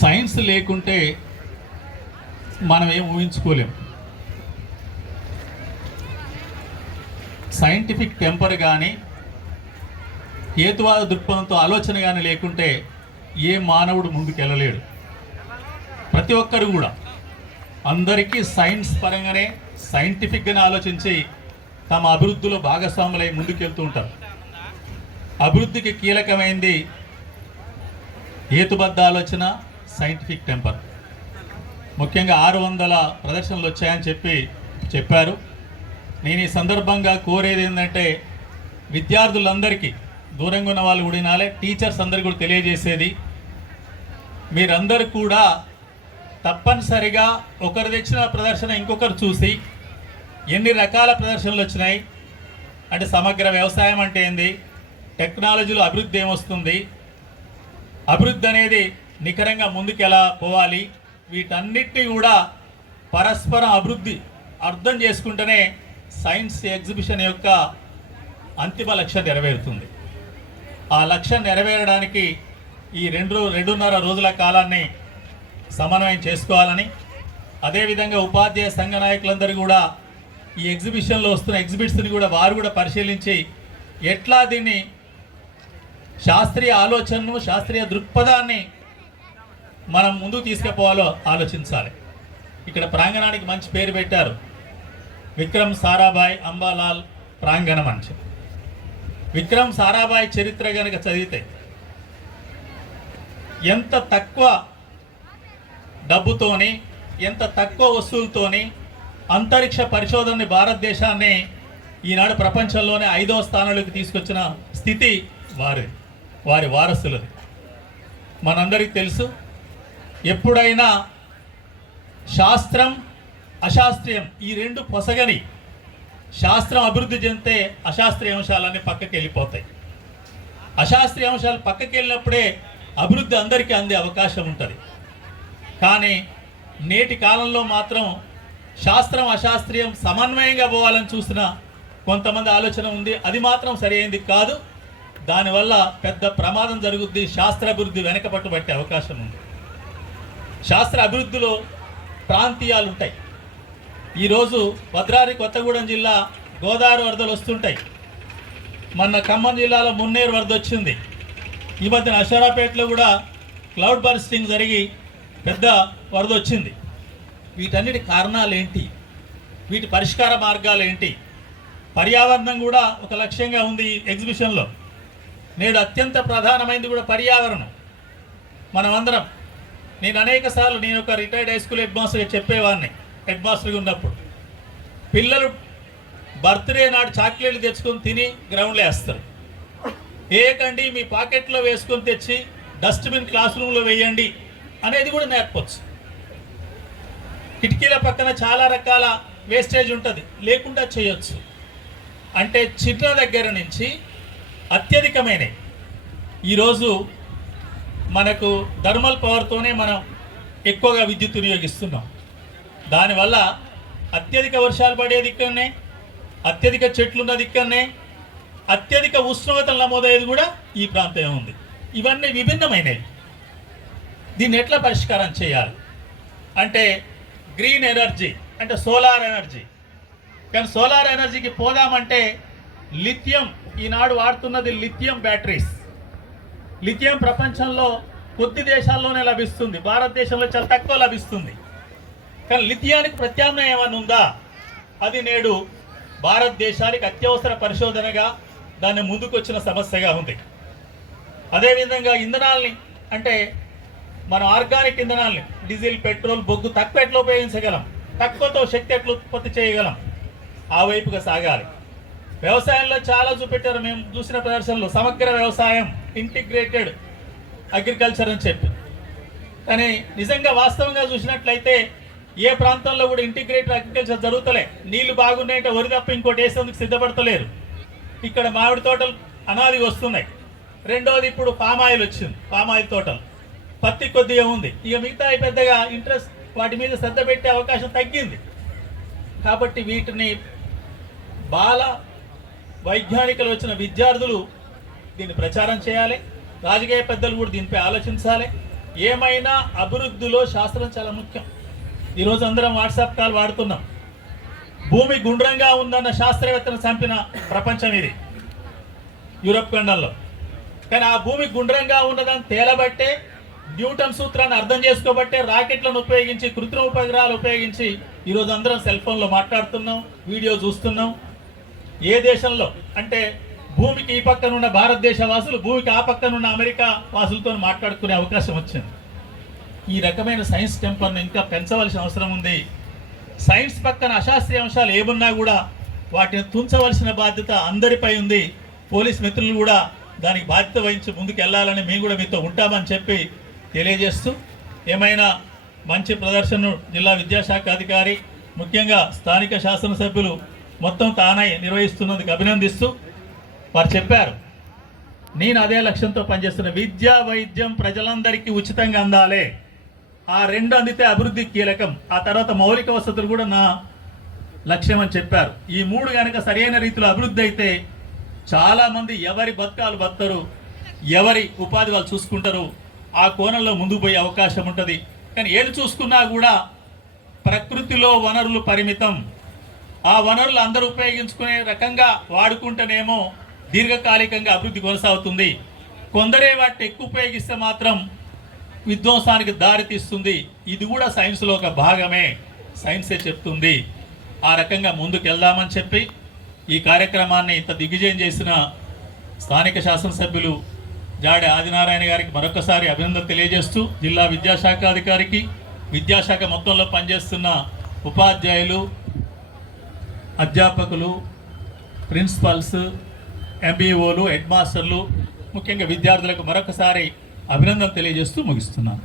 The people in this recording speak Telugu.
సైన్స్ లేకుంటే మనం ఏం ఊహించుకోలేం. సైంటిఫిక్ టెంపర్ కానీ హేతువాద దృక్పథంతో ఆలోచన కానీ లేకుంటే ఏ మానవుడు ముందుకెళ్ళలేడు. ప్రతి ఒక్కరు కూడా అందరికీ సైన్స్ పరంగానే సైంటిఫిక్గానే ఆలోచించి తమ అభివృద్ధిలో భాగస్వాములై ముందుకెళ్తూ ఉంటారు. అభివృద్ధికి కీలకమైంది హేతుబద్ధ ఆలోచన, సైంటిఫిక్ టెంపర్. ముఖ్యంగా 600 ప్రదర్శనలు వచ్చాయని చెప్పారు. నేను ఈ సందర్భంగా కోరేది ఏంటంటే విద్యార్థులందరికీ, దూరంగా ఉన్న వాళ్ళు కూడా వినాలి, టీచర్స్ అందరికీ కూడా తెలియజేసేది, మీరందరూ కూడా తప్పనిసరిగా ఒకరు తెచ్చిన ప్రదర్శన ఇంకొకరు చూసి ఎన్ని రకాల ప్రదర్శనలు వచ్చినాయి, అంటే సమగ్ర వ్యవసాయం అంటే ఏంది, టెక్నాలజీలో అభివృద్ధి ఏమొస్తుంది, అభివృద్ధి అనేది నికరంగా ముందుకు ఎలా పోవాలి, వీటన్నిటినీ కూడా పరస్పరం అభివృద్ధి అర్థం చేసుకుంటేనే సైన్స్ ఎగ్జిబిషన్ యొక్క అంతిమ లక్ష్యం నెరవేరుతుంది. ఆ లక్ష్యం నెరవేరడానికి ఈ 2.5 రోజుల కాలాన్ని సమన్వయం చేసుకోవాలని, అదేవిధంగా ఉపాధ్యాయ సంఘ నాయకులందరూ కూడా ఈ ఎగ్జిబిషన్లో వస్తున్న ఎగ్జిబిట్స్ని కూడా వారు కూడా పరిశీలించి ఎట్లా దీన్ని శాస్త్రీయ ఆలోచనను, శాస్త్రీయ దృక్పథాన్ని మనం ముందుకు తీసుకుపోవాలో ఆలోచించాలి. ఇక్కడ ప్రాంగణానికి మంచి పేరు పెట్టారు, విక్రమ్ సారాభాయ్ అంబాలాల్ ప్రాంగణం అని. విక్రమ్ సారాభాయ్ చరిత్ర కనుక చదివితే ఎంత తక్కువ డబ్బుతోని, ఎంత తక్కువ వస్తువులతోని అంతరిక్ష పరిశోధనని భారతదేశాన్ని ఈనాడు ప్రపంచంలోనే 5వ స్థానంలోకి తీసుకొచ్చిన స్థితి వారి వారసులది. మనందరికీ తెలుసు, ఎప్పుడైనా శాస్త్రం అశాస్త్రీయం ఈ రెండు పొసగని, శాస్త్రం అభివృద్ధి చెందితే అశాస్త్రీయ అంశాలన్నీ పక్కకి వెళ్ళిపోతాయి. అశాస్త్రీయ అంశాలు పక్కకి వెళ్ళినప్పుడే అభివృద్ధి అందరికీ అందే అవకాశం ఉంటుంది. కానీ నేటి కాలంలో మాత్రం శాస్త్రం అశాస్త్రీయం సమన్వయంగా పోవాలని చూసిన కొంతమంది ఆలోచన ఉంది. అది మాత్రం సరైనది కాదు. దానివల్ల పెద్ద ప్రమాదం జరుగుద్ది. శాస్త్ర అభివృద్ధి వెనకబట్టు పట్టే అవకాశం ఉంది. శాస్త్ర అభివృద్ధిలో ప్రాంతీయాలు ఉంటాయి. ఈరోజు భద్రాద్రి కొత్తగూడెం జిల్లా గోదావరి వరదలు వస్తుంటాయి. మొన్న ఖమ్మం జిల్లాలో మున్నేరు వరద వచ్చింది. ఈ మధ్యన అషరాపేటలో కూడా క్లౌడ్ బర్స్టింగ్ జరిగి పెద్ద వరద వచ్చింది. వీటన్నిటి కారణాలు ఏంటి, వీటి పరిష్కార మార్గాలు ఏంటి? పర్యావరణం కూడా ఒక లక్ష్యంగా ఉంది ఈ ఎగ్జిబిషన్లో. నేడు అత్యంత ప్రధానమైనది కూడా పర్యావరణం. మనమందరం, నేను అనేక సార్లు, నేను ఒక రిటైర్డ్ హై స్కూల్ హెడ్ మాస్టర్గా చెప్పేవాడిని, హెడ్ మాస్టర్గా ఉన్నప్పుడు. పిల్లలు బర్త్డే నాడు చాక్లెట్లు తెచ్చుకొని తిని గ్రౌండ్లో వేస్తారు. ఏకండి మీ పాకెట్లో వేసుకొని తెచ్చి డస్ట్బిన్ క్లాస్ రూమ్లో వేయండి అనేది కూడా నేర్పవచ్చు. కిటికీల పక్కన చాలా రకాల వేస్టేజ్ ఉంటుంది, లేకుండా చేయొచ్చు. అంటే చిన్న దగ్గర నుంచి అత్యధికమైనవి. ఈరోజు మనకు థర్మల్ పవర్తోనే మనం ఎక్కువగా విద్యుత్ వినియోగిస్తున్నాం. దానివల్ల అత్యధిక వర్షాలు పడేది ఇక్కడనే, అత్యధిక చెట్లు ఉన్నది ఇక్కడనే, అత్యధిక ఉష్ణోగ్రతలు నమోదయ్యేది కూడా ఈ ప్రాంతం ఉంది. ఇవన్నీ విభిన్నమైనవి. దీన్ని ఎట్లా పరిష్కారం చేయాలి అంటే గ్రీన్ ఎనర్జీ, అంటే సోలార్ ఎనర్జీ. కానీ సోలార్ ఎనర్జీకి పోదామంటే లిథియం, ఈనాడు వాడుతున్నది లిథియం బ్యాటరీస్. లిథియం ప్రపంచంలో కొద్ది దేశాల్లోనే లభిస్తుంది, భారతదేశంలో చాలా తక్కువ లభిస్తుంది. కానీ లిథియానికి ప్రత్యామ్నాయం ఏమైనా ఉందా? అది నేడు భారతదేశానికి అత్యవసర పరిశోధనగా దాన్ని ముందుకొచ్చిన సమస్యగా ఉంది. అదేవిధంగా ఇంధనాల్ని, అంటే మనం ఆర్గానిక్ ఇంధనాల్ని, డీజిల్, పెట్రోల్, బొగ్గు తక్కువ ఎట్లా ఉపయోగించగలం, తక్కువతో శక్తి ఎట్లా ఉత్పత్తి చేయగలం, ఆ వైపుగా సాగాలి. వ్యవసాయంలో చాలా చూపెట్టారు, మేము చూసిన ప్రదర్శనలో సమగ్ర వ్యవసాయం, ఇంటిగ్రేటెడ్ అగ్రికల్చర్ అని చెప్పి. కానీ నిజంగా వాస్తవంగా చూసినట్లయితే ఏ ప్రాంతంలో కూడా ఇంటిగ్రేటెడ్ అగ్రికల్చర్ జరుగుతలే. నీళ్లు బాగున్నాయంటే వరి తప్ప ఇంకోటి వేసేందుకు సిద్ధపడతలేరు. ఇక్కడ మామిడి తోటలు అనాది వస్తున్నాయి. రెండోది ఇప్పుడు పామాయిల్ వచ్చింది, పామాయిల్ తోటలు. పత్తి కొద్దిగా ఉంది. ఇక మిగతా పెద్దగా ఇంట్రెస్ట్, వాటి మీద శ్రద్ధ పెట్టే అవకాశం తగ్గింది. కాబట్టి వీటిని బాల వైజ్ఞానికలు వచ్చిన విద్యార్థులు దీన్ని ప్రచారం చేయాలి. రాజకీయ పెద్దలు కూడా దీనిపై ఆలోచించాలి. ఏమైనా అభివృద్ధిలో శాస్త్రం చాలా ముఖ్యం. ఈరోజు అందరం వాట్సాప్ కాల్ వాడుతున్నాం. భూమి గుండ్రంగా ఉందన్న శాస్త్రవేత్తను చంపిన ప్రపంచం ఇది యూరప్ ఖండంలో. కానీ ఆ భూమి గుండ్రంగా ఉన్నదని తేలబట్టే, న్యూటన్ సూత్రాన్ని అర్థం చేసుకోబట్టే రాకెట్లను ఉపయోగించి, కృత్రిమ ఉపగ్రహాలు ఉపయోగించి ఈరోజు అందరం సెల్ ఫోన్లో మాట్లాడుతున్నాం, వీడియో చూస్తున్నాం. ఏ దేశంలో అంటే భూమికి ఈ పక్కన ఉన్న భారతదేశ వాసులు భూమికి ఆ పక్కన ఉన్న అమెరికా వాసులతో మాట్లాడుకునే అవకాశం వచ్చింది. ఈ రకమైన సైన్స్ టెంపర్ను ఇంకా పెంచవలసిన అవసరం ఉంది. సైన్స్ పక్కన అశాస్త్రీయ అంశాలు ఏమున్నా కూడా వాటిని తుంచవలసిన బాధ్యత అందరిపై ఉంది. పోలీస్ మిత్రులు కూడా దానికి బాధ్యత వహించి ముందుకు వెళ్ళాలని మేము కూడా మీతో ఉంటామని చెప్పి తెలియజేస్తూ, ఏమైనా మంచి ప్రదర్శనను జిల్లా విద్యాశాఖ అధికారి, ముఖ్యంగా స్థానిక శాసనసభ్యులు మొత్తం తానై నిర్వహిస్తున్నందుకు అభినందిస్తూ, వారు చెప్పారు, నేను అదే లక్ష్యంతో పనిచేస్తున్న విద్య వైద్యం ప్రజలందరికీ ఉచితంగా అందాలి. ఆ రెండు అందితే అభివృద్ధి కీలకం. ఆ తర్వాత మౌలిక వసతులు కూడా నా లక్ష్యం అని చెప్పారు. ఈ మూడు కనుక సరైన రీతిలో అభివృద్ధి అయితే చాలామంది ఎవరి బతకాలు బతకరు, ఎవరి ఉపాధి వాళ్ళు చూసుకుంటారు. ఆ కోణంలో ముందుకు పోయే అవకాశం ఉంటుంది. కానీ ఏది చూసుకున్నా కూడా ప్రకృతిలో వనరులు పరిమితం. ఆ వనరులు అందరూ ఉపయోగించుకునే రకంగా వాడుకుంటేనేమో దీర్ఘకాలికంగా అభివృద్ధి కొనసాగుతుంది. కొందరే వాటిని ఎక్కువ ఉపయోగిస్తే మాత్రం విధ్వంసానికి దారి తీస్తుంది. ఇది కూడా సైన్స్లో ఒక భాగమే, సైన్సే చెప్తుంది. ఆ రకంగా ముందుకు వెళ్దామని చెప్పి ఈ కార్యక్రమాన్ని ఇంత దిగ్విజయం చేసిన స్థానిక శాసనసభ్యులు జాడే ఆదినారాయణ గారికి మరొకసారి అభినందనలు తెలియజేస్తూ, జిల్లా విద్యాశాఖ అధికారికి, విద్యాశాఖ మొత్తంలో పనిచేస్తున్న ఉపాధ్యాయులు, అధ్యాపకులు, ప్రిన్సిపల్స్, ఎంబీఓలు, హెడ్ మాస్టర్లు, ముఖ్యంగా విద్యార్థులకు మరొకసారి అభినందనలు తెలియజేస్తూ ముగిస్తున్నాను.